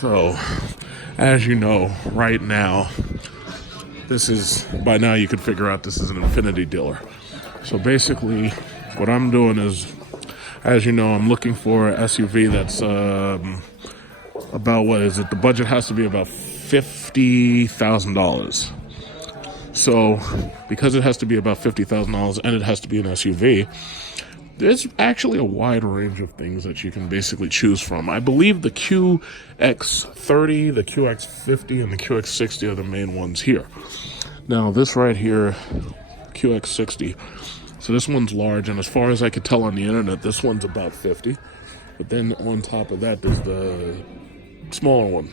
So, as you know, right now, this is, by now you could figure out this is an Infiniti dealer. So basically, what I'm doing is, as you know, I'm looking for an SUV that's about, what is it? The budget has to be about $50,000. So, because it has to be about $50,000 and it has to be an SUV, there's actually a wide range of things that you can basically choose from. I believe the QX30, the QX50, and the QX60 are the main ones here. Now, this right here, QX60, so this one's large, and as far as I could tell on the internet, this one's about 50. But then on top of that, there's the smaller one.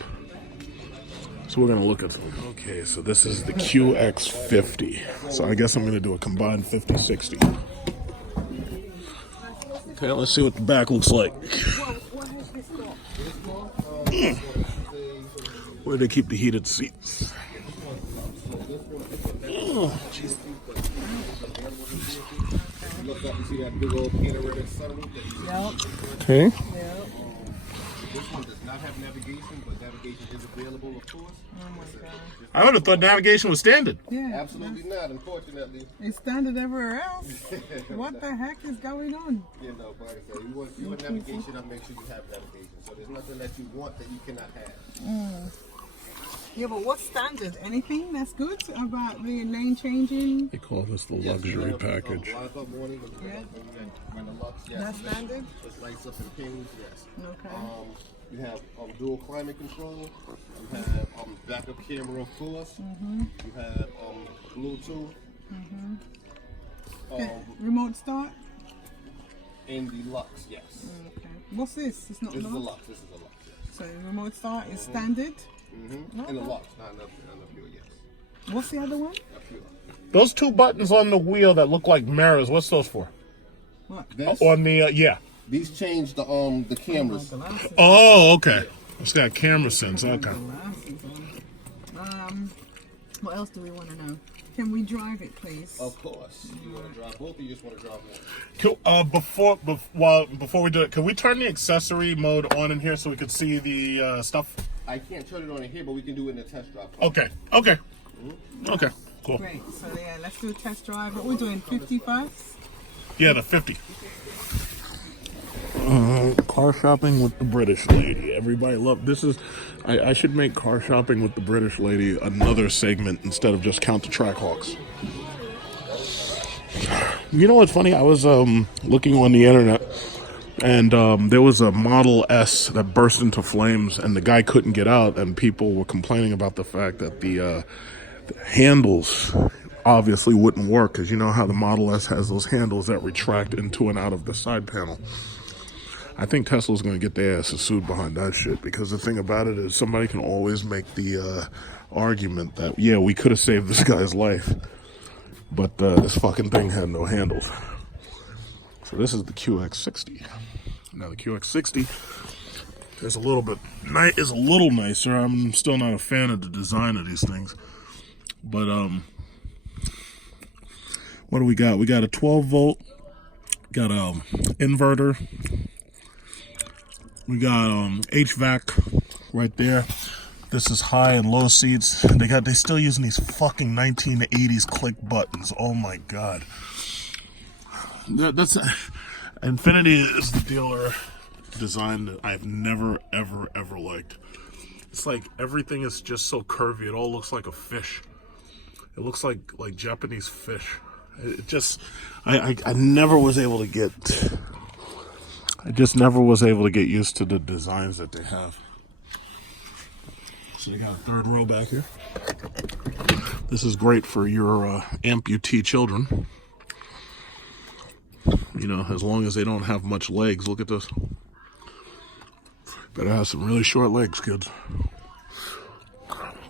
So we're going to look at them. Okay, so this is the QX50. So I guess I'm going to do a combined 50-60. Okay, let's see what the back looks like. Where do they keep the heated seats? Okay. This one does not have navigation, but navigation is available, of course. Oh my God. I would have thought navigation was standard. Yeah. Absolutely not, unfortunately. It's standard everywhere else. What the heck is going on? You know, but like I said, you want navigation, I'll make sure you have navigation. So there's nothing that you want that you cannot have. Yeah, but what's standard? Anything that's good about the lane changing? They call this the luxury package. Lights up morning when the lux, yes. That's standard? Just lights up and pings, yes. Okay. You have dual climate control. You have backup camera, of course. You have Bluetooth. Remote start? And the Lux, yes. Okay. What's this? It's not This is a Lux? Lux. This is a Lux, yes. So remote start is standard? And the Lux, not enough pure, yes. What's the other one? A pure. Those two buttons on the wheel that look like mirrors, what's those for? What? This, On the, yeah. these change the cameras. Glasses. Oh, okay. It's got camera sense, okay. Glasses on. What else do we want to know? Can we drive it, please? Of course. You want to drive both, or you just want to drive one? Before we do it, can we turn the accessory mode on in here so we could see the stuff? I can't turn it on in here, but we can do it in the test drive. Okay, cool. Great. So yeah, let's do a test drive. What we're doing, 55? Yeah, the 50. Car shopping with the British lady. Everybody love this. I should make car shopping with the British lady another segment instead of just Count the Trackhawks. You know what's funny? I was looking on the internet, and there was a Model S that burst into flames, and the guy couldn't get out, and people were complaining about the fact that the handles obviously wouldn't work, because you know how the Model S has those handles that retract into and out of the side panel. I think Tesla's going to get their asses sued behind that shit, because the thing about it is somebody can always make the argument that, yeah, we could have saved this guy's life, but this fucking thing had no handles. So this is the QX60. Now the QX60 is a little nicer. I'm still not a fan of the design of these things, but what do we got? We got a 12 volt, got a inverter. We got HVAC right there. This is high and low seats. They still using these fucking 1980s click buttons. Oh my god. That's Infiniti is the dealer design that I've never ever liked. It's like everything is just so curvy. It all looks like a fish. It looks like Japanese fish. It just I never was able to get. I just never was able to get used to the designs that they have. So they got a third row back here. This is great for your amputee children. You know, as long as they don't have much legs. Look at this. Better have some really short legs, kids.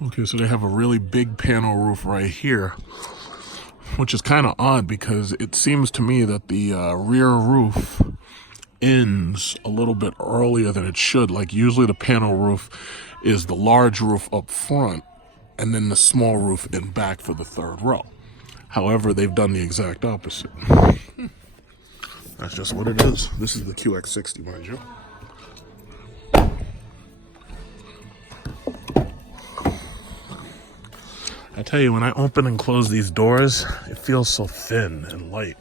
Okay, so they have a really big panel roof right here, which is kind of odd because it seems to me that the rear roof ends a little bit earlier than it should. Like usually the panel roof is the large roof up front and then the small roof in back for the third row. However, they've done the exact opposite. That's just what it is. This is the QX60, mind you. I tell you, when I open and close these doors, it feels so thin and light.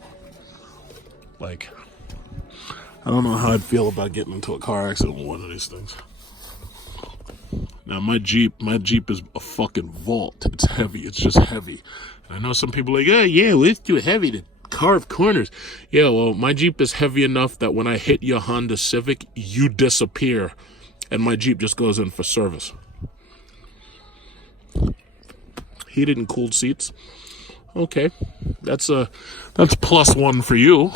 Like, I don't know how I'd feel about getting into a car accident with one of these things. Now my Jeep is a fucking vault. It's heavy. It's just heavy. And I know some people are like, oh yeah, well, it's too heavy to carve corners. Yeah, well, my Jeep is heavy enough that when I hit your Honda Civic, you disappear, and my Jeep just goes in for service. Heated and cooled seats. Okay, that's +1 for you.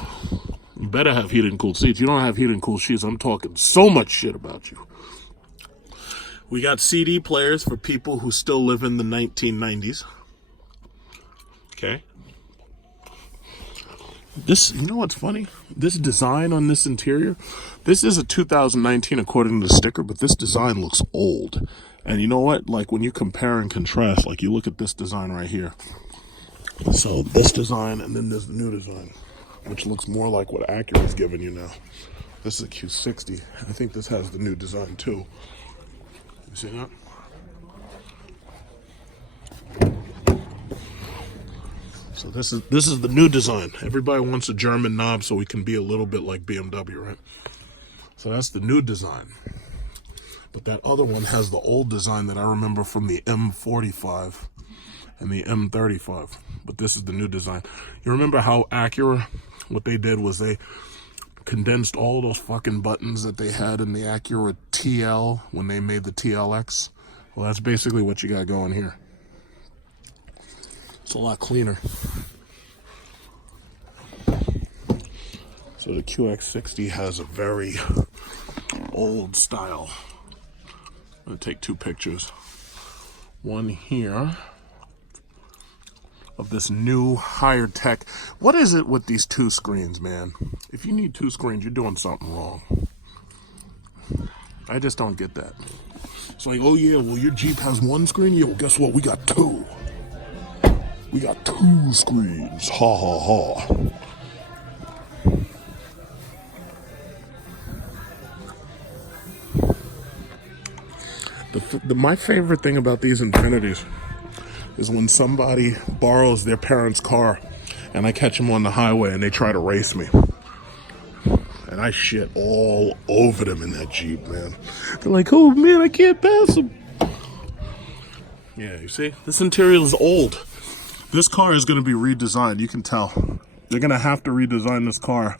You better have heated and cooled seats. You don't have heated and cooled seats, I'm talking so much shit about you. We got CD players for people who still live in the 1990s. Okay. This, you know what's funny? This design on this interior, this is a 2019 according to the sticker, but this design looks old. And you know what? Like when you compare and contrast, like you look at this design right here. So this design and then this new design, which looks more like what Acura's giving you now. This is a Q60. I think this has the new design too. You see that? So this is the new design. Everybody wants a German knob so we can be a little bit like BMW, right? So that's the new design. But that other one has the old design that I remember from the M45 and the M35. But this is the new design. You remember how Acura, what they did was they condensed all those fucking buttons that they had in the Acura TL when they made the TLX? Well, that's basically what you got going here. It's a lot cleaner. So the QX60 has a very old style. I'm gonna take 2 pictures. One here of this new higher tech. What is it with these 2 screens, man? If you need 2 screens, you're doing something wrong. I just don't get that. It's like, oh yeah, well your Jeep has 1 screen? Yeah, well guess what? We got 2. We got 2 screens. Ha ha ha. My favorite thing about these Infinitis is when somebody borrows their parents' car and I catch them on the highway and they try to race me. And I shit all over them in that Jeep, man. They're like, oh man, I can't pass them. Yeah, you see? This interior is old. This car is going to be redesigned, you can tell. They're going to have to redesign this car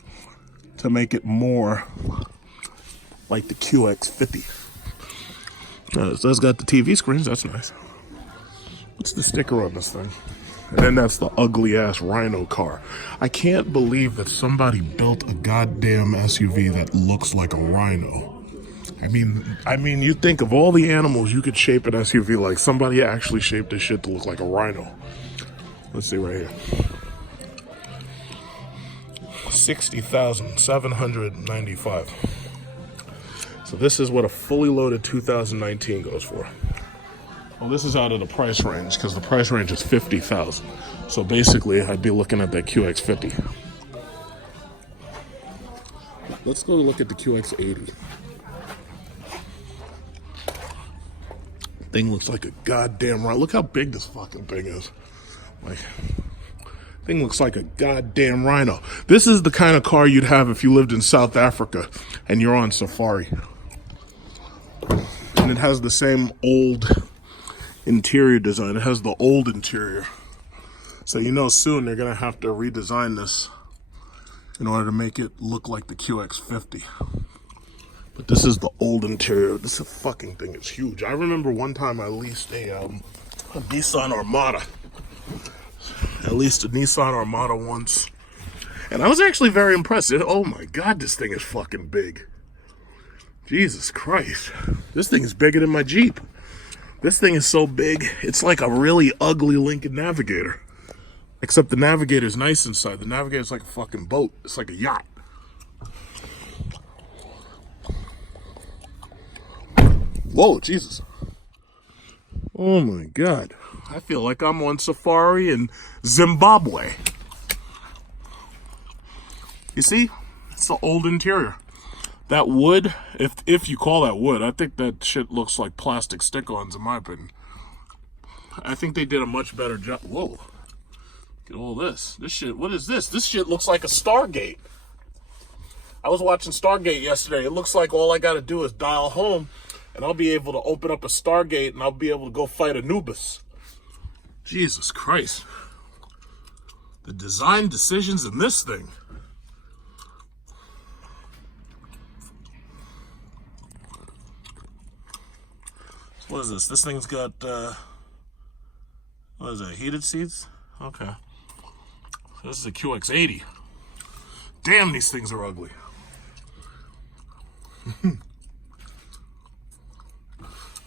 to make it more like the QX50. So it's got the TV screens, that's nice. What's the sticker on this thing? And then that's the ugly ass Rhino car. I can't believe that somebody built a goddamn SUV that looks like a Rhino. I mean, you think of all the animals you could shape an SUV like, somebody actually shaped this shit to look like a Rhino. Let's see right here. 60,795. So this is what a fully loaded 2019 goes for. Well, this is out of the price range because the price range is 50,000. So basically, I'd be looking at that QX50. Let's go look at the QX80. Thing looks like a goddamn rhino. Look how big this fucking thing is. Like, thing looks like a goddamn rhino. This is the kind of car you'd have if you lived in South Africa and you're on safari. And it has the same old interior design. It has the old interior. So you know soon they're gonna have to redesign this in order to make it look like the QX50. But this is the old interior. This fucking thing is huge. I remember one time I leased a Nissan Armada. I leased a Nissan Armada once. And I was actually very impressed. Oh my God, this thing is fucking big. Jesus Christ. This thing is bigger than my Jeep. This thing is so big, it's like a really ugly Lincoln Navigator. Except the Navigator's nice inside. The Navigator's like a fucking boat. It's like a yacht. Whoa, Jesus. Oh my God. I feel like I'm on safari in Zimbabwe. You see? It's the old interior. That wood, if you call that wood, I think that shit looks like plastic stick-ons in my opinion. I think they did a much better job. Whoa. Look at all this. This shit, what is this? This shit looks like a Stargate. I was watching Stargate yesterday. It looks like all I got to do is dial home, and I'll be able to open up a Stargate, and I'll be able to go fight Anubis. Jesus Christ. The design decisions in this thing. What is this? This thing's got, what is it, heated seats? Okay. This is a QX80. Damn, these things are ugly.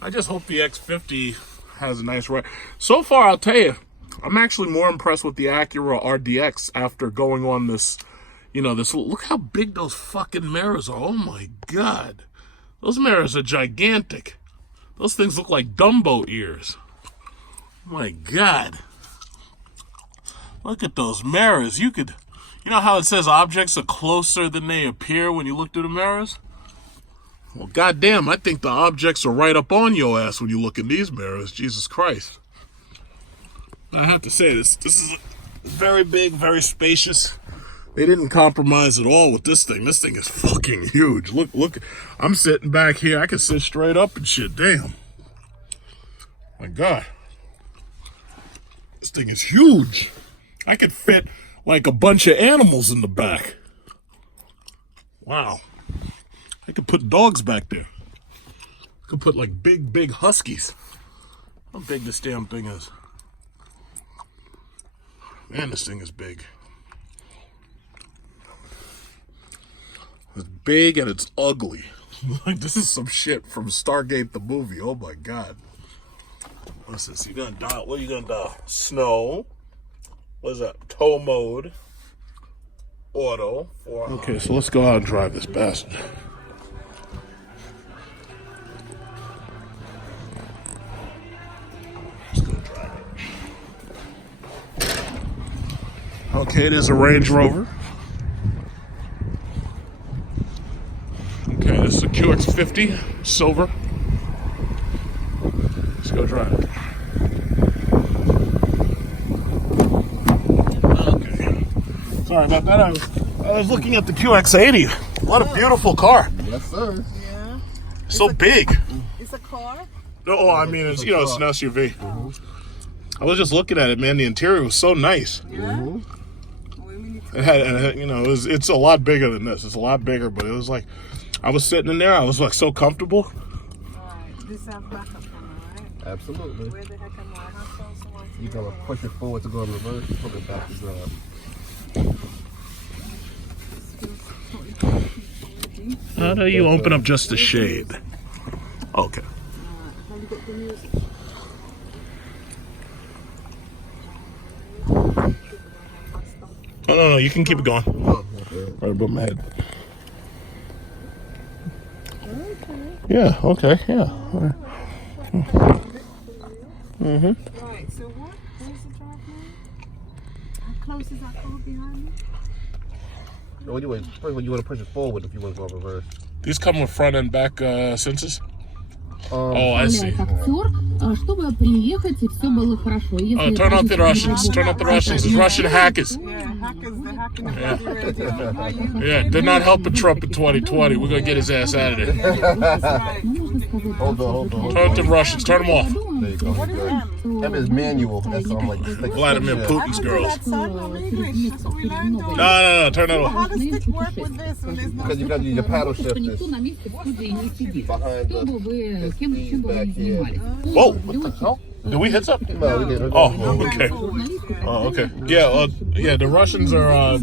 I just hope the X50 has a nice ride. So far, I'll tell you, I'm actually more impressed with the Acura RDX after going on this, you know, this. Look how big those fucking mirrors are. Oh my God. Those mirrors are gigantic. Those things look like Dumbo ears. Oh my God. Look at those mirrors. You know how it says objects are closer than they appear when you look through the mirrors? Well, goddamn, I think the objects are right up on your ass when you look in these mirrors. Jesus Christ. I have to say, this is very big, very spacious. They didn't compromise at all with this thing. This thing is fucking huge. Look. I'm sitting back here. I can sit straight up and shit. Damn. My God. This thing is huge. I could fit like a bunch of animals in the back. Wow. I could put dogs back there. I could put like big huskies. How big this damn thing is. Man, this thing is big. It's big and it's ugly. Like, this is some shit from Stargate the movie. Oh my God. What's this? You gonna dial? What are you gonna dial? Snow. What is that? Tow mode. Auto. Okay, so let's go out and drive this bastard. Let's go drive it. Okay, it is a Range Rover. Okay, this is a QX50 silver. Let's go drive it. Okay. Sorry about that. I was looking at the QX80. What a beautiful car. Yes, sir. Yeah. So big. It's a car? No, I mean, it's, you know, it's an SUV. I was just looking at it, man. The interior was so nice. Yeah. It had, you know, it's a lot bigger than this. It's a lot bigger, but it was like, I was sitting in there, I was like so comfortable. Alright, this has backup camera, right? Absolutely. Where the heck am I? How close am I? You're gonna push it forward to go in reverse, pull it back to drive. How do you open up just the shade? Okay. Have you got the music? No, you can keep it going. Oh, okay. Right above my head. Yeah, okay, yeah. Right, so what? Where's the drive now? How close is that car behind me? So what you want to push it forward if you want to go reverse. These come with front and back sensors? Oh, I see. Чтобы приехать и все было хорошо. Oh, turn off the Russians. Turn off the Russians. There's Russian hackers. Yeah, hackers, they're hacking the radio. How you? Yeah, they're not helping Trump in 2020. We're going to get his ass out of there. That's right. Hold on. Turn off the Russians. Turn them off. There you go. What is M? M is manual. That's all I'm like. Vladimir Putin's girls. That's not English. That's what we learned on. No. Turn that How off. does stick work with this when there's no Because you got to use your paddle Что shifters никто на месте в студии не сидит. behind Чтобы the. вы чем бы вы ни занимались. Whoa, what the hell? Did we hit something? No, we didn't. Oh, okay. Oh, okay. Yeah, the Russians are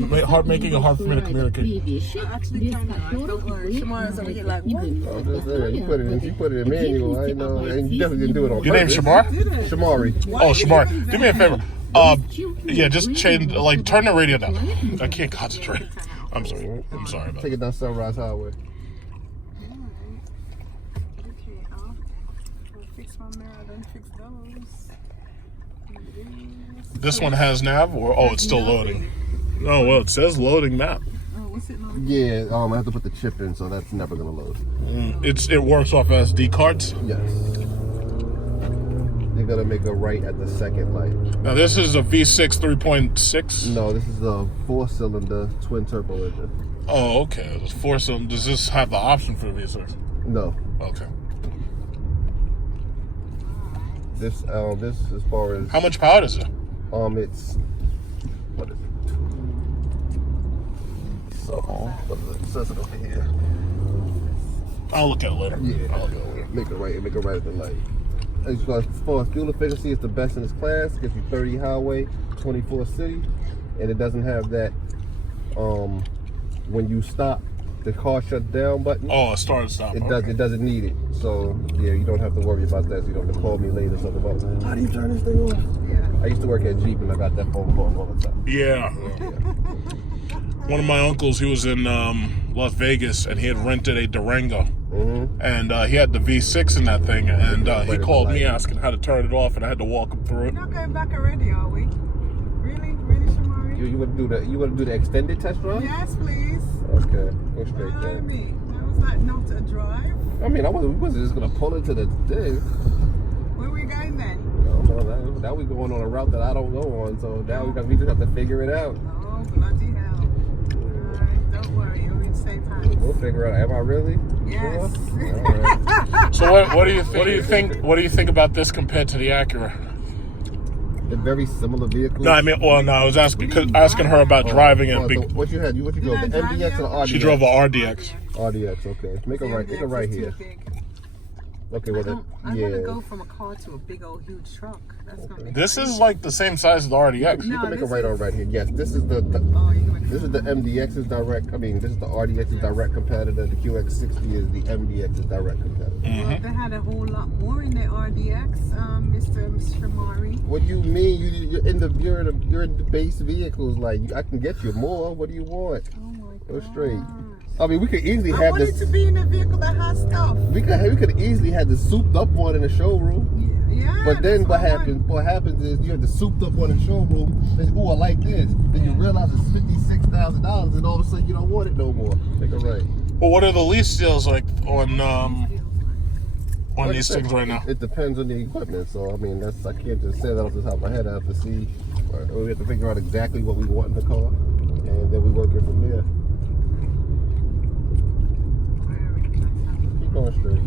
making it hard for me to communicate. Две вещи, без которых вы Tomorrow's over here like, what? I'm just saying, you put it in manual. I know, and you definitely didn't do it on Your name's purpose. Shamar? Shamari. Oh, Shamar. Do me a favor. Yeah, just change, like, turn the radio down. I can't concentrate. I'm sorry about Take that. it down Sunrise Highway. Okay, I'll fix my mirror, then fix those. This one has nav, or oh, it's still loading. Oh well, it says loading map. Oh, what's it loading? Yeah, I have to put the chip in, so that's never gonna load. It works off SD cards. Yes. you're gonna make a right at the second light. Now this is a V6 3.6. No, this is a 4-cylinder twin turbo engine. Oh, okay. It's 4-cylinder. Does this have the option for V6? No. Okay. This as far as How much power does it? it's what is it? So what is it? It says it over here. I'll look at it later. Yeah. I'll look at it later. Make it right at the light. As far as fuel efficiency, it's the best in its class. Gives you 30 highway, 24 city, and it doesn't have that when you stop, the car shuts down button. Oh, a start and stop. It doesn't need it. So yeah, you don't have to worry about that. So you don't have to call me later something about how do you turn this thing off? Yeah. I used to work at Jeep and I got that phone call all the time. Yeah. One of my uncles, he was in Las Vegas, and he had rented a Durango. And he had the V6 in that thing, and he called me asking how to turn it off, and I had to walk him through We're it. not going back already, are we? Really, Shamari? You want to do the extended test drive? Yes, please. Okay, go straight Follow there. me. That was like not a drive. I mean, we wasn't just gonna pull into the thing. Where are we going then? No, now we going on a route that I don't go on, so now we just have to figure it out. Oh, bloody hell. Alright, don't worry, you're in safe hands. We'll figure it out. Am I really? Yes. Sure? All right. So what do you think about this compared to the Acura? They're very similar vehicles. No, I mean, well, no, I was asking her about driving it. So what you had? What you drove? The MDX or the RDX? She drove a RDX. RDX. Okay, make a right here. Okay, I well want to yeah. go from a car to a big old huge truck. That's gonna be This is like the same size as the RDX. You can make a right on right here. Yes, this is the Oh, you can make this is the MDX's direct. I mean, this is the RDX's direct competitor. The QX60 is the MDX's direct competitor. Well, they had a whole lot more in their RDX, Mr. Shamari. What do you mean? You're in the base vehicles. Like I can get you more. What do you want? Oh my Go god. straight. I mean, we could easily I have wanted this. to be in a vehicle that has stuff. We could easily have the souped up one in the showroom. Yeah. But then that's what I want. happens? What happens is you have the souped up one in the showroom. Then, oh, I like this. Then you realize it's $56,000, and all of a sudden you don't want it no more. Take a right. Well, what are the lease deals like on Like these I said, things right now? It depends on the equipment. So I mean, I can't just say that off the top of my head. I have to see. We have to figure out exactly what we want in the car, and then we work it from there. Keep going straight.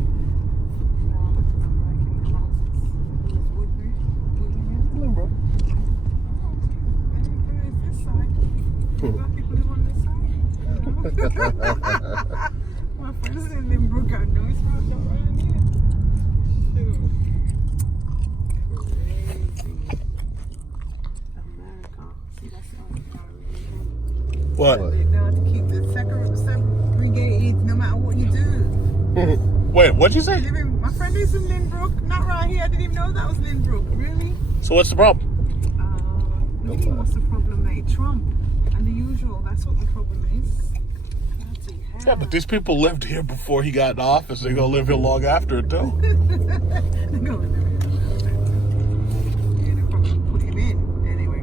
Come on, bro. My friends in Limbrook, I know it's not around here. Shoot. Crazy. America. See, that's all. What? They know how to keep the segregated no matter what you do. Wait, what'd you say? My friend is in Limbrook, not right here. I didn't even know that was Limbrook. Really? So what's the problem? Really, what's the problem, mate? Trump and the usual. That's what the problem is. Bloody hell. Yeah, but these people lived here before he got in office. They're gonna live here long after it too. No, yeah, they probably put him in. Anyway,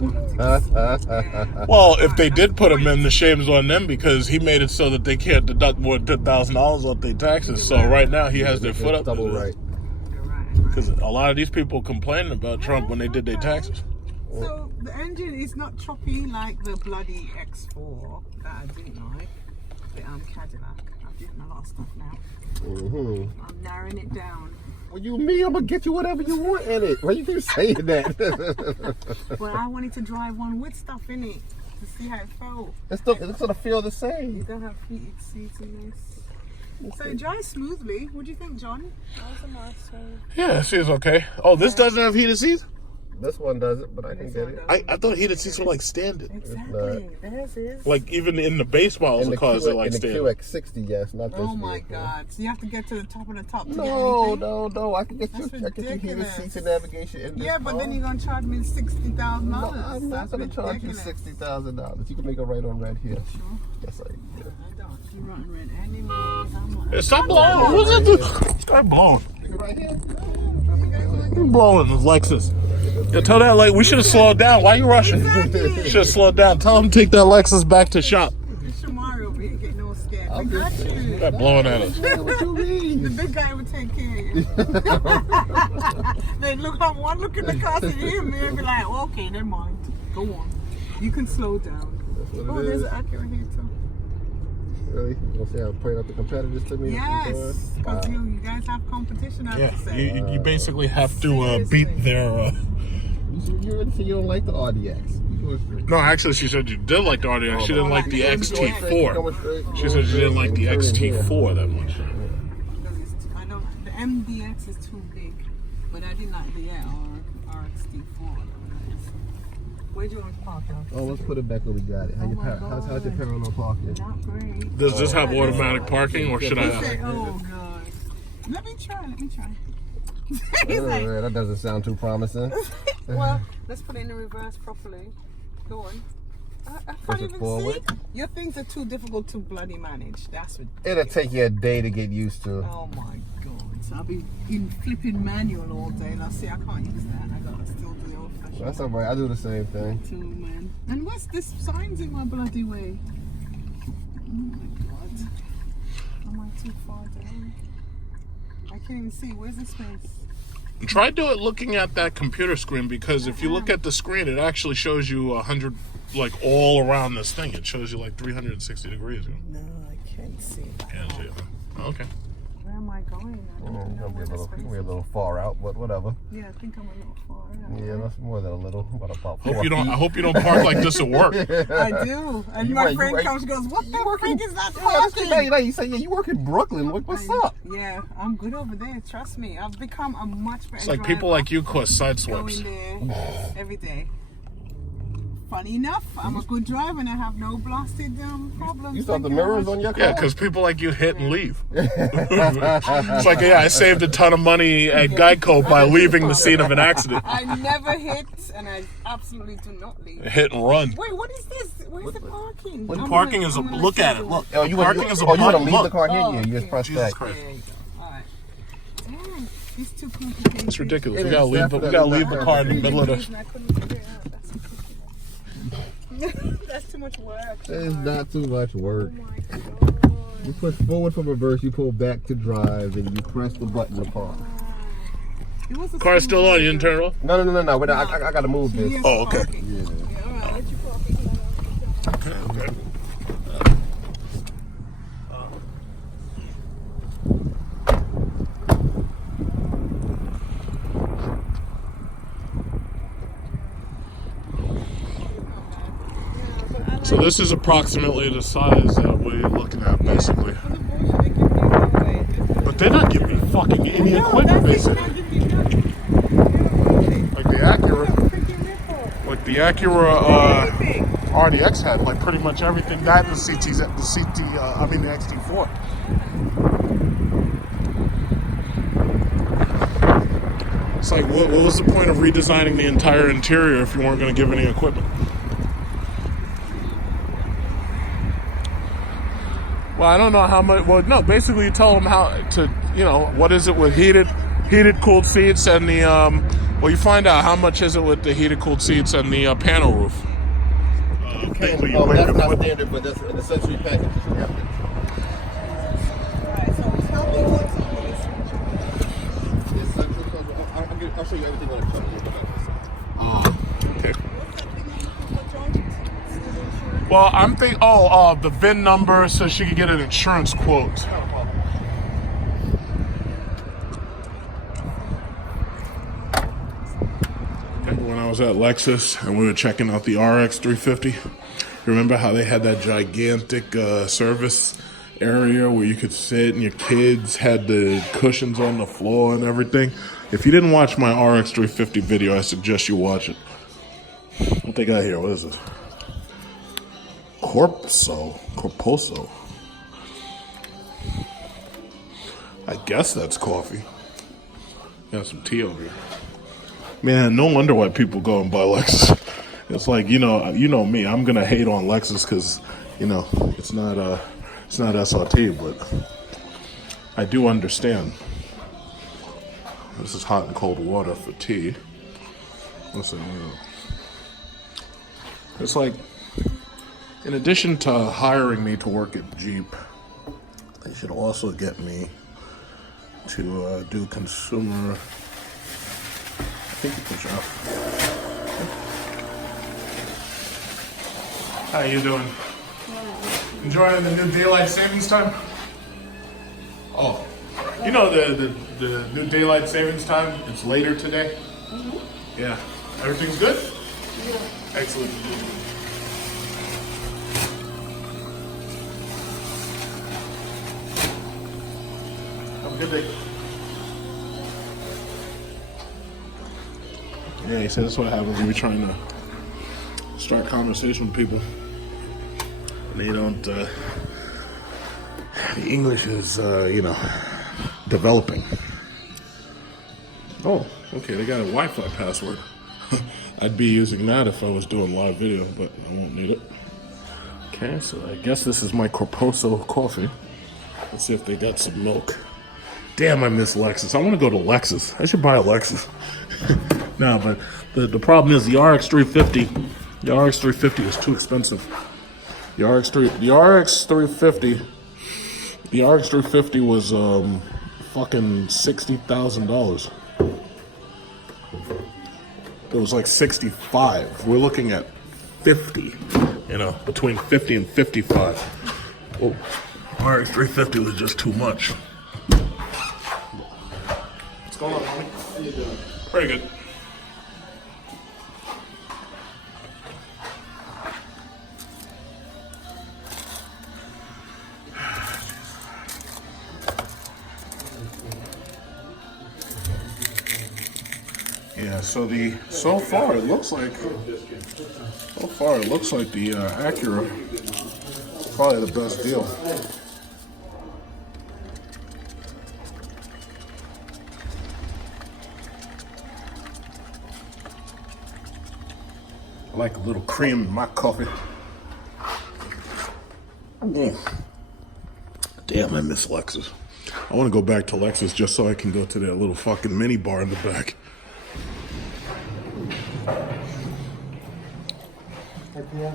we're not talking politics. Well, if they did put him in, the shame's on them because he made it so that they can't deduct more than $10,000 off their taxes. So right now he has their foot up. Double right. You're right. Because a lot of these people complaining about Trump when they did their taxes. So the engine is not choppy like the bloody X4 that I didn't like. The Cadillac. I've given a lot of stuff now. I'm narrowing it down. What you mean? I'm gonna get you whatever you want in it. Why you keep saying that? Well, I wanted to drive one with stuff in it to see how it felt. It's gonna feel the You same. don't have heated seats in this. So it drives smoothly. What do you think, John? That was a nice one. Yeah, it seems okay. Oh, this doesn't have heated seats? This one doesn't, but I can get it. I thought heated seats were like standard. Exactly. Theirs is. Like even in the base models of cars, they're like in the standard. QX60, yes, not this. Oh my vehicle. God! So you have to get to the top of the top to get No, anything? no. I can get you. That's I can get you heated ridiculous. seats and navigation in this Yeah, but car. then you're gonna charge me $60,000. No, I'm not gonna charge you $60,000. You can make a right on red here. Sure. Yes, I. Yeah. I don't. You're running red anyway. I'm Hey, stop blowing. What's it? Stop blowing. Right here. You blowing the Lexus. Yeah, tell that like we should have slowed down. Why you rushing? Should have slowed down. Tell him to take that Lexus back to shop. Shamari over here getting all scared. I got you. Stop blowing at us. What you mean? The big guy would take care of you. They have one look in the car, see him there, and be like, okay, never mind. Go on. You can slow down. Oh, there's an Acura here too. Really? You gonna say I'm praying up the competitors to me? Yes, because you guys have competition, I have to say. You basically have to beat their. You already said you don't like the RDX. No, actually, she said you did like the RDX. She didn't like the XT4. She said she didn't like the XT4 that much. I don't. The MDX is too big, but I didn't like the RXT4. Where do you want to park out? Oh, let's put it back where we got it. How's your parallel parking? Not great. Does this have automatic parking, or should I? Oh God. Let me try. That doesn't sound too promising. Well, let's put it in the reverse properly. Go on. I can't even see. Your things are too difficult to bloody manage. That's what. It'll take you a day to get used to. Oh my God. So I'll be in flipping manual all day. And I see I can't use that. I gotta still do the old fashioned. That's alright. I do the same thing. Too, man. And what's this signs in my bloody way? Oh my God. Am I too far down? I can't even see. Where's the space? Try do it looking at that computer screen, because if you look at the screen, it actually shows you 100, like all around this thing. It shows you like 360 degrees. No, I can't see. Can't see it. Okay. Where am I going? I don't know where the space We're a is. little far out, but whatever. Yeah, I think I'm a little far out. Yeah, that's more than a little. About 4 feet. I hope you don't park like this at work. I do. And my friend comes, she goes, what the frick is that parking? You say, yeah, you work in Brooklyn. What's up? Yeah, I'm good over there. Trust me. I've become a much better It's like driver. people like you cause side swipes. Going there every day. Funny enough, I'm a good driver and I have no blasted problems. You saw the mirrors on your car? Yeah, because people like you hit and leave. It's like, yeah, I saved a ton of money at Geico by leaving the scene of an accident. I never hit and I absolutely do not leave. Hit and run. Wait, what is this? Where's the parking? Parking is a look at it. Look, Oh, you parking is a want to button. leave the Look. car here? Oh, Yeah, you just okay. press Jesus that. Christ. There you go. Alright. Damn, it's too complicated. It's ridiculous. It We is gotta leave the car in the middle of the. I couldn't figure it out. That's so complicated. That's too much work. It's not too much work. Oh my God. You push forward from reverse, you pull back to drive, and you press the button to park. It was a Car's still on. You didn't turn it off? No. Wait, I gotta move this. Yes, Oh, okay. parking. Yeah. Yeah, alright, let you park it. Okay. So this is approximately the size that we're looking at, basically. But they're not giving me fucking any equipment, basically. Like the Acura RDX had like pretty much everything that the the XT4. It's like, what was the point of redesigning the entire interior if you weren't going to give any equipment? Well, I don't know how much. Well, no. Basically, you tell them how to. What is it with heated, cooled seats and the. Well, you find out how much is it with the heated, cooled seats and the panel roof. Thing where you Oh, bring that's the not equipment. standard, but that's an accessory package. Yeah. Alright, so tell me what's I'll show you everything on the truck. Okay. Well, I'm thinking. The VIN number, so she could get an insurance quote. Remember when I was at Lexus and we were checking out the RX 350? Remember how they had that gigantic service area where you could sit and your kids had the cushions on the floor and everything? If you didn't watch my RX 350 video, I suggest you watch it. What they got here? What is it? Corposo. I guess that's coffee. Got some tea over here. Man, no wonder why people go and buy Lexus. It's like, you know me. I'm gonna hate on Lexus because, it's not SRT, but I do understand. This is hot and cold water for tea. Listen, it's like, in addition to hiring me to work at Jeep, They should also get me to do consumer. I think you push off. How you doing? Enjoying the new daylight savings time? Oh, you know the new daylight savings time? It's later today. Yeah. Everything's good? Yeah. Excellent. Have a good day. Yeah, he said that's what happens when we're trying to start conversation with people. And they don't, the English is, developing. Oh, okay, they got a Wi-Fi password. I'd be using that if I was doing live video, but I won't need it. Okay, so I guess this is my Corposo coffee. Let's see if they got some milk. Damn, I miss Lexus. I want to go to Lexus. I should buy a Lexus. No, but the problem is the RX350. The RX350 is too expensive. The RX350 was fucking $60,000. It was like 65. We're looking at 50. Between 50 and 55. Whoa. RX350 was just too much. What's going on, homie? How you doing? Very good. Yeah, so far it looks like the Acura is probably the best deal. I like a little cream in my coffee. Damn, I miss Lexus. I want to go back to Lexus just so I can go to that little fucking mini bar in the back. Yeah.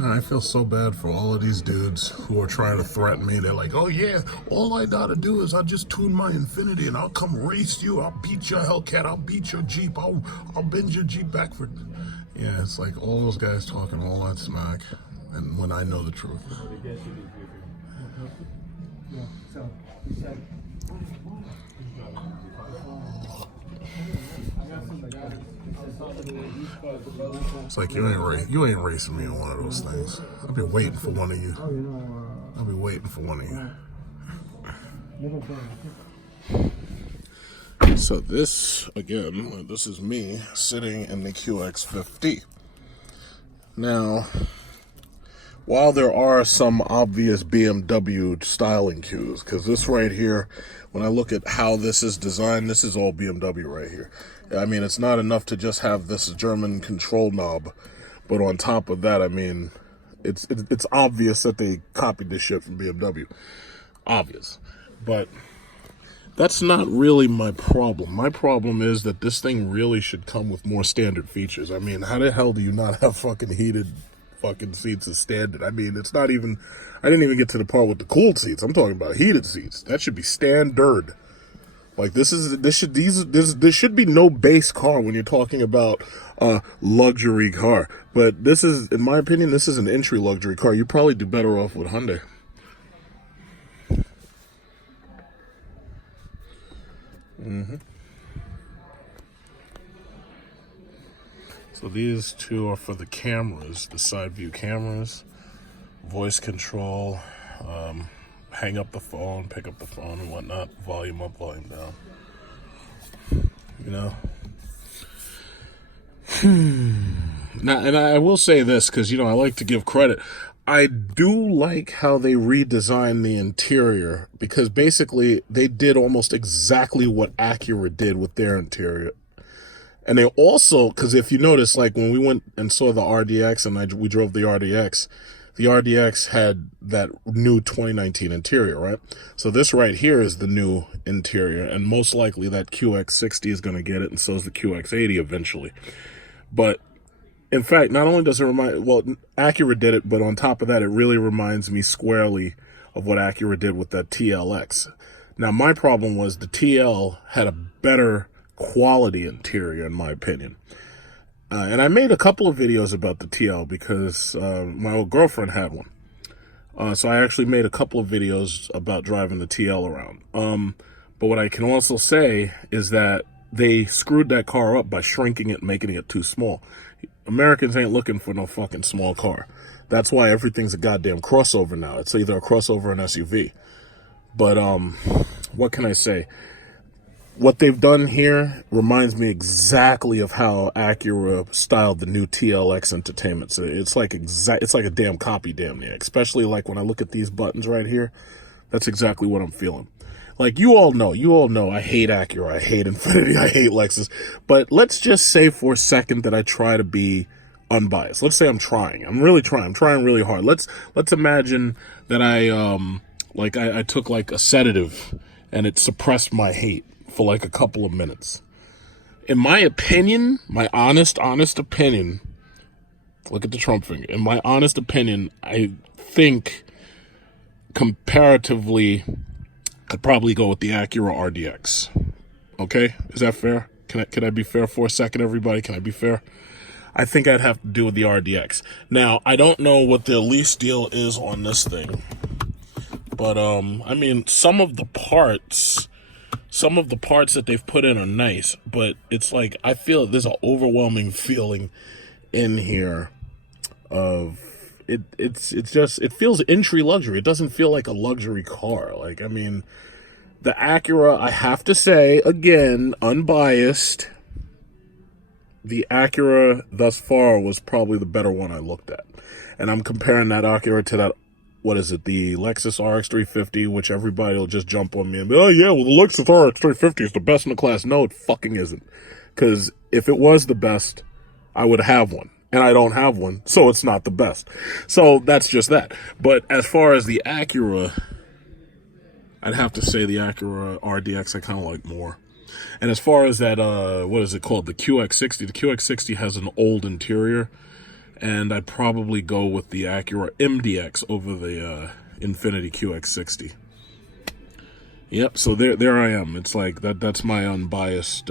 I feel so bad for all of these dudes who are trying to threaten me. They're like, oh yeah, all I gotta do is I just tune my Infinity and I'll come race you. I'll beat your Hellcat. I'll beat your Jeep. I'll bend your Jeep back for... Yeah, it's like all those guys talking all that smack, and when I know the truth. It's like you ain't racing me on one of those things. I've been waiting for one of you. I'll be waiting for one of you. So this, again, this is me sitting in the QX50. Now, while there are some obvious BMW styling cues, because this right here, when I look at how this is designed, this is all BMW right here. I mean, it's not enough to just have this German control knob, but on top of that, I mean, it's obvious that they copied this shit from BMW. Obvious. But that's not really my problem. My problem is that this thing really should come with more standard features. I mean, how the hell do you not have fucking heated fucking seats as standard? I mean, it's not even, I didn't even get to the part with the cooled seats. I'm talking about heated seats. That should be standard. Like there should be no base car when you're talking about a luxury car. But this is, in my opinion, this is an entry luxury car. You probably do better off with Hyundai. So these two are for the cameras, the side view cameras, voice control, hang up the phone, pick up the phone and whatnot, volume up, volume down. You know? Now, and I will say this, because, I like to give credit. I do like how they redesigned the interior, because basically they did almost exactly what Acura did with their interior. And they also, because if you notice, like when we went and saw the RDX and we drove the RDX, the RDX had that new 2019 interior, right? So this right here is the new interior, and most likely that QX60 is going to get it, and so is the QX80 eventually. But in fact, not only does it remind, well, Acura did it, but on top of that, it really reminds me squarely of what Acura did with that TLX. Now, my problem was the TL had a better quality interior, in my opinion. And I made a couple of videos about the TL because my old girlfriend had one. So I actually made a couple of videos about driving the TL around. But what I can also say is that they screwed that car up by shrinking it and making it too small. Americans ain't looking for no fucking small car. That's why everything's a goddamn crossover now. It's either a crossover or an SUV. But what can I say? What they've done here reminds me exactly of how Acura styled the new TLX Entertainment. So it's like a damn copy, damn near. Especially like when I look at these buttons right here. That's exactly what I'm feeling. Like you all know, I hate Acura, I hate Infiniti, I hate Lexus. But let's just say for a second that I try to be unbiased. Let's say I'm trying. I'm really trying. I'm trying really hard. Let's imagine that I took like a sedative and it suppressed my hate for like a couple of minutes. In my opinion, my honest opinion, look at the Trump finger. In my honest opinion, I think comparatively I'd probably go with the Acura RDX. Okay? Is that fair? Can I be fair for a second, everybody? Can I be fair? I think I'd have to do with the RDX. Now, I don't know what the lease deal is on this thing. But, I mean, some of the parts that they've put in are nice. But it's like, I feel there's an overwhelming feeling in here of... It feels entry luxury. It doesn't feel like a luxury car. Like, I mean, the Acura, I have to say, again, unbiased, the Acura thus far was probably the better one I looked at. And I'm comparing that Acura to that, what is it, the Lexus RX 350, which everybody will just jump on me and be, oh yeah, well the Lexus RX 350 is the best in the class. No, it fucking isn't. Because if it was the best, I would have one. And I don't have one, so it's not the best. So that's just that. But as far as the Acura, I'd have to say the Acura RDX I kind of like more. And as far as that, what is it called? The QX60. The QX60 has an old interior. And I'd probably go with the Acura MDX over the INFINITI QX60. Yep, so there I am. It's like that's my unbiased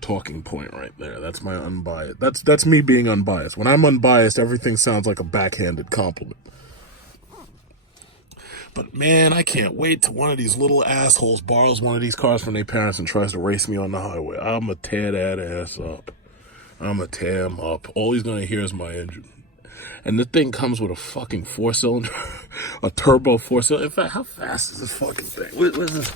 talking point right there. That's my unbiased. That's me being unbiased. When I'm unbiased, everything sounds like a backhanded compliment. But man, I can't wait till one of these little assholes borrows one of these cars from their parents and tries to race me on the highway. I'ma tear that ass up. I'ma tear him up. All he's gonna hear is my engine. And the thing comes with a fucking 4-cylinder, a turbo 4-cylinder. In fact, how fast is this fucking thing? What is this?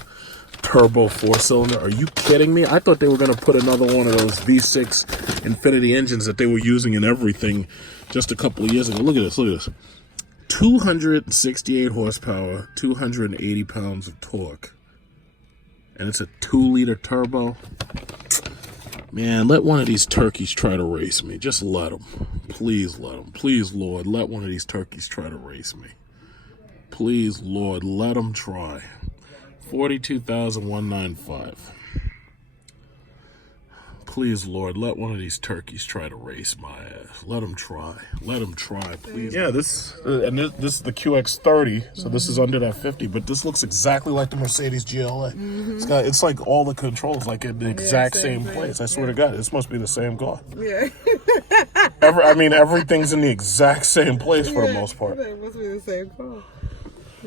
Turbo 4-cylinder? Are you kidding me? I thought they were going to put another one of those V6 Infiniti engines that they were using in everything just a couple of years ago. Look at this, look at this. 268 horsepower, 280 pounds of torque. And it's a 2-liter turbo. Man, let one of these turkeys try to race me. Just let them. Please let them. Please, Lord, let one of these turkeys try to race me. Please, Lord, let them try. 42,195. Please, Lord, let one of these turkeys try to race my ass. Let them try. Let them try, please. Yeah, this is the QX30, so this is under that 50, but this looks exactly like the Mercedes GLA. It's like all the controls, like in the exact same place. I swear to God, this must be the same car. Yeah. Everything's in the exact same place for the most part. It must be the same car.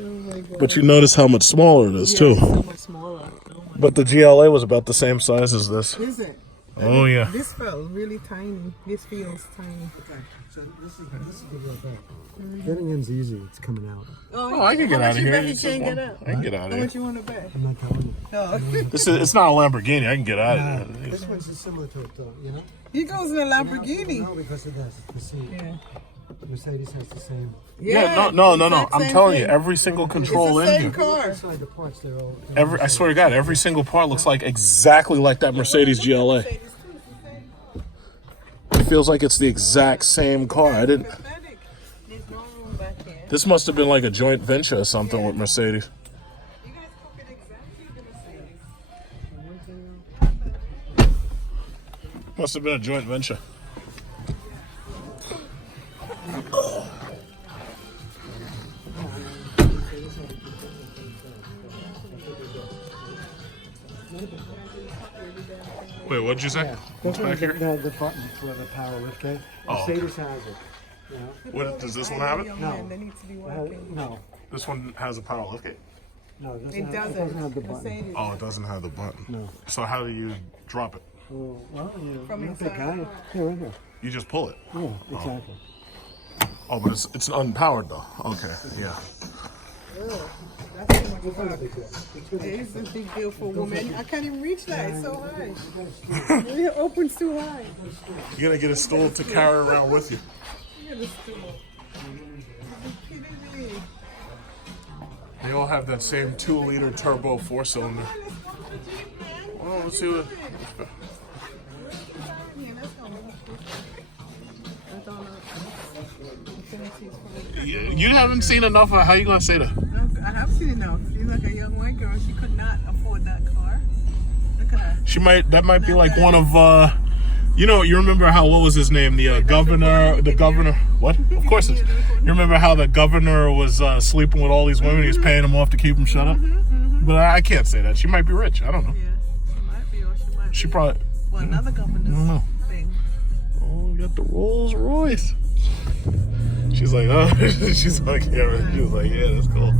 Oh my God. But you notice how much smaller it is, too. So much smaller. Oh my But the GLA was about the same size as this. Is it? Oh, yeah. This felt really tiny. This feels tiny. Okay, so this is the real thing. Getting in's easy. It's coming out. Oh, I can get out of here. You can't get out. I can get out of How here. much you want to bet? I'm not telling you. No. It's not a Lamborghini. I can get out of here. This one's similar to it, though. You know? He goes in a Lamborghini. No, because of this. The seat. Yeah. Mercedes has the same. Yeah, no. exact I'm same telling thing. you, every single control It's the in same here. car. Inside the parts, they're all. I swear to God, every single part looks like exactly like that Mercedes GLA. It feels like it's the exact same car. I didn't. There's no room back here. This must have been like a joint venture or something with Mercedes. You guys copied exactly the Mercedes. Must have been a joint venture. Wait, what did you say? That's back here? the button for the power liftgate. Oh, okay. Mercedes has it. You know? What, does this one have it? Young No. man, they need to be working. No, This one has a power liftgate. no, it It doesn't have the button. Mercedes. Oh, it doesn't have the button. No. So how do you drop it? Well, From you're a big inside guy. the car. Here, right here. You just pull it. Yeah, exactly. Oh, but it's unpowered though. Okay, yeah. That's too much work. It is a big deal for women. I can't even reach that. It's so high. It opens too high. You gotta get a stool to carry around with you. Look at this stool. Are you kidding me? They all have that same 2-liter turbo 4-cylinder. Let's go to the Jeep, man. Well, let's see what. Yeah, let's go. I don't know. Infinity's probably- You haven't seen enough. How you gonna say that? I have seen enough. She's like a young white girl. She could not afford that car. Look at her. She might. That might be like one of. You know, you remember how? What was his name? The governor. The governor. What? Of course. You remember how the governor was sleeping with all these women? He was paying them off to keep them shut up. But I can't say that. She might be rich. I don't know. Yeah, she might be, or she might. She be. probably. Well, another governor's know. thing. Oh, we got the Rolls Royce. She's like, oh, she's like, yeah, she was like, yeah, that's cool.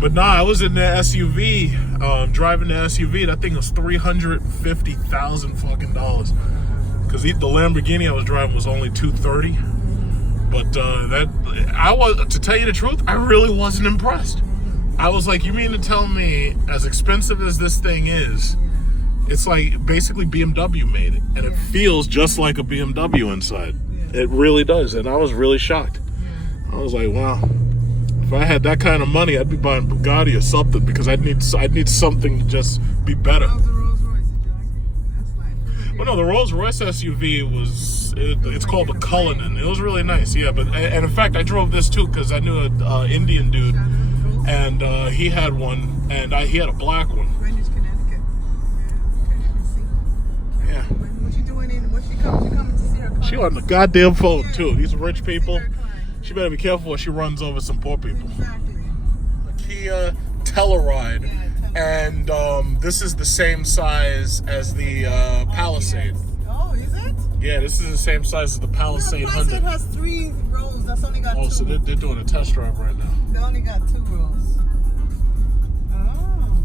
But nah, I was in the SUV, driving the SUV. That thing was $350,000 fucking dollars. Because the Lamborghini I was driving was only $230,000. But to tell you the truth, I really wasn't impressed. I was like, you mean to tell me, as expensive as this thing is, it's like basically BMW made it, and it feels just like a BMW inside. It really does, and I was really shocked. I was like, wow, if I had that kind of money, I'd be buying Bugatti or something, because I'd need something to just be better. How's the Rolls Royce, exactly? That's like. Well, no, the Rolls Royce SUV it's called the Cullinan. It was really nice, yeah. But and in fact, I drove this too because I knew an Indian dude, and he had one, and he had a black one. Greenwich, Connecticut. Yeah. What you doing in? What she coming to see her car? She on the goddamn phone too. These rich people. She better be careful or she runs over some poor people. Exactly. A Kia Telluride, and this is the same size as the Palisade. Oh, is it? Yeah, this is the same size as the Palisade The Palisade 100. has 3 rows. That's only got 2. Oh, so they're doing a test drive right now. They only got 2 rows. Oh.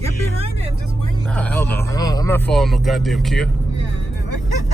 Get behind it and just wait. Nah, hell no. I'm not following no goddamn Kia. Yeah, I know.